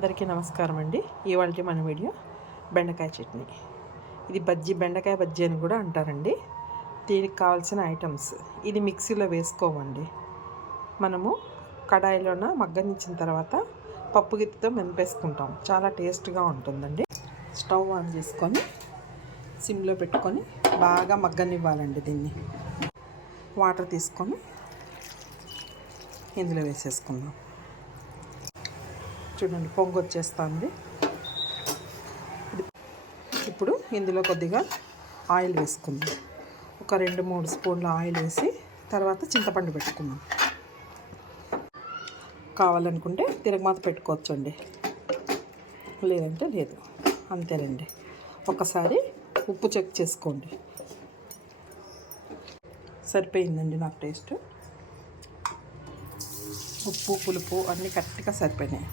అందరికీ నమస్కారం అండి. ఇవాళ మన వీడియో బెండకాయ చట్నీ. ఇది బెండకాయ బజ్జీ అని కూడా అంటారండి. దీనికి కావాల్సిన ఐటమ్స్, ఇది మిక్సీలో వేసుకోమండి. మనము కడాయిలోన మగ్గనిచ్చిన తర్వాత పప్పు గిత్తితో మెనిపేసుకుంటాం. చాలా టేస్ట్గా ఉంటుందండి. స్టవ్ ఆన్ చేసుకొని సిమ్లో పెట్టుకొని బాగా మగ్గనివ్వాలండి. దీన్ని వాటర్ తీసుకొని ఇందులో వేసేసుకుందాం. చూడండి, పొంగు వచ్చేస్తుంది. ఇప్పుడు ఇందులో కొద్దిగా ఆయిల్ వేసుకుందాం. ఒక 2-3 స్పూన్ల ఆయిల్ వేసి తర్వాత చింతపండు పెట్టుకుందాం. కావాలనుకుంటే తిరగమాత పెట్టుకోవచ్చండి, లేదంటే లేదు. అంతేనండి. ఒకసారి ఉప్పు చెక్ చేసుకోండి. సరిపోయిందండి నాకు టేస్ట్. ఉప్పు పులుపు అన్నీ కరెక్ట్గా సరిపోయినాయి.